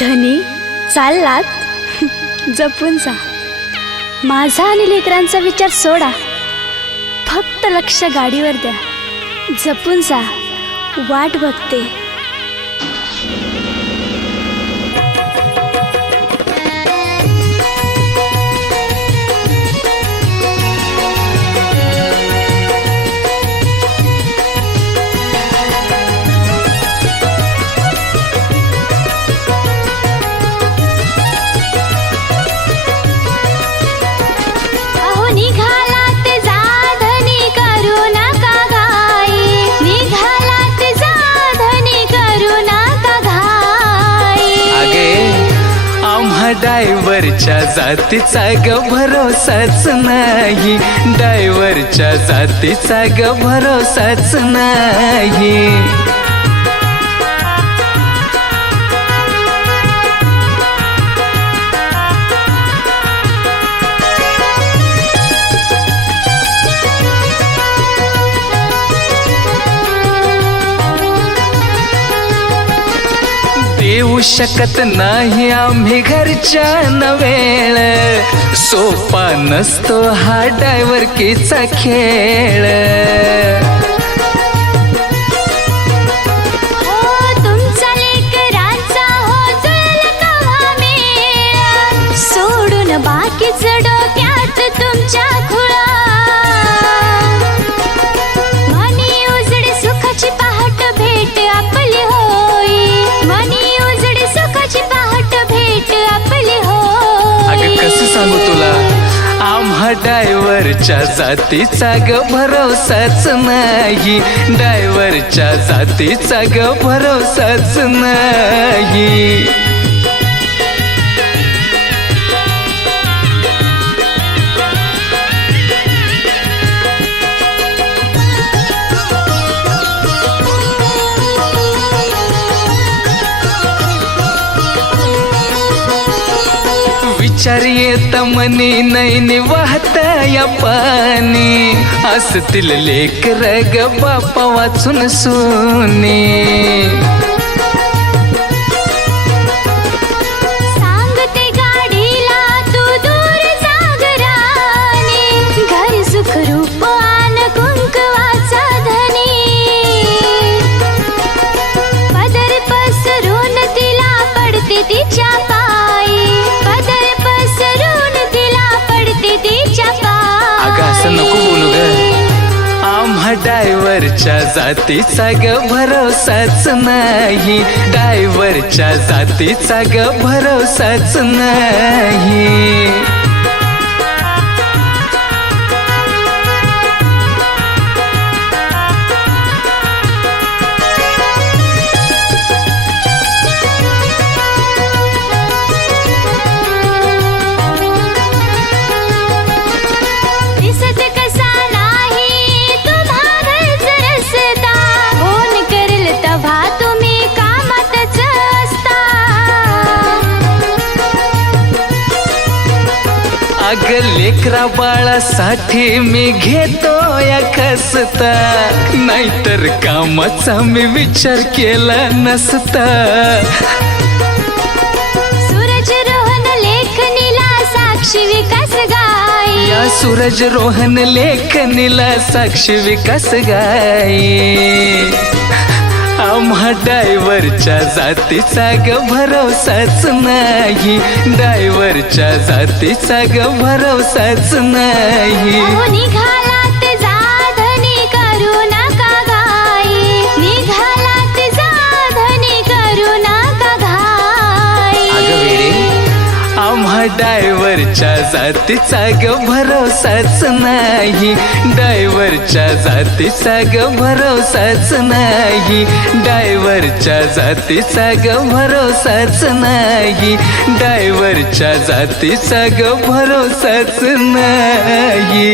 धनी चाललात जपून जा. माझा आणि लेकरांचा विचार सोडा, फक्त लक्ष गाडीवर द्या. जपून जा, वाट बघते. ड्रायव्हरच्या जातीचा ग भरोसाच नाही, ड्रायव्हरच्या जातीचा ग भरोसाच नाही. देऊ शकत नाही आम्ही घरच्यान वेळ, सोपा नसतो हा ड्रायव्हरकीचा खेळ. तुमचा लेकरांचा हो जुळला कवा मेळ, सोडून बाकीच डोक्यात तुमच्या खुळा. मनी उजडी सुखाची पहाट भेट आपली होई, मनी उजडी सुखाची पहाट भेट आपली होई. अगं कसं सांगू तुला, आम्हा ड्रायव्हरच्या जातीचा ग भरोसाच नाही, ड्रायव्हरच्या जातीचा ग भरोसाच नाही. विचार येत मनी नैनी वाहता या पाणी, असतील लेकर ग बापा वाचून सोनी. सांगते गाडीला तू दूर जागराने, घर सुख रूप आन कुंकवाचा धनी. पदर पसरून तिला पडते तिच्या पायी, पदर पसरून तिला पडते तिच्या पायी. अगं असं नको बोलू ग, आम्हा ड्रायव्हरच्या जातीचा ग भरोसाच नाही, ड्रायव्हरच्या जातीचा ग भरोसाच नाही. अगं लेकरा बाळासाठी मी घेतो या खसता, नाहीतर कामाचा मी विचार केला नसता. सूरज रोहन लेखनीला साक्षी विकास गाई, या सूरज रोहन लेखनीला साक्षी विकास गाई. आम्हा ड्रायव्हरच्या जातीचा ग भरोसाच नाही, ड्रायव्हरच्या जातीचा ग भरोसाच नाही. निघालात जा धनी करू नका घाई, निघालात जा धनी करू नका घाई. अगं वेडे, आम्हा ड्रायव्हरच्या जातीचा ग भरोसाच नाही, ड्रायव्हरच्या जातीचा ग भरोसाच नाही, ड्रायव्हरच्या जातीचा ग भरोसाच नाही, ड्रायव्हरच्या जातीचा ग भरोसाच नाही.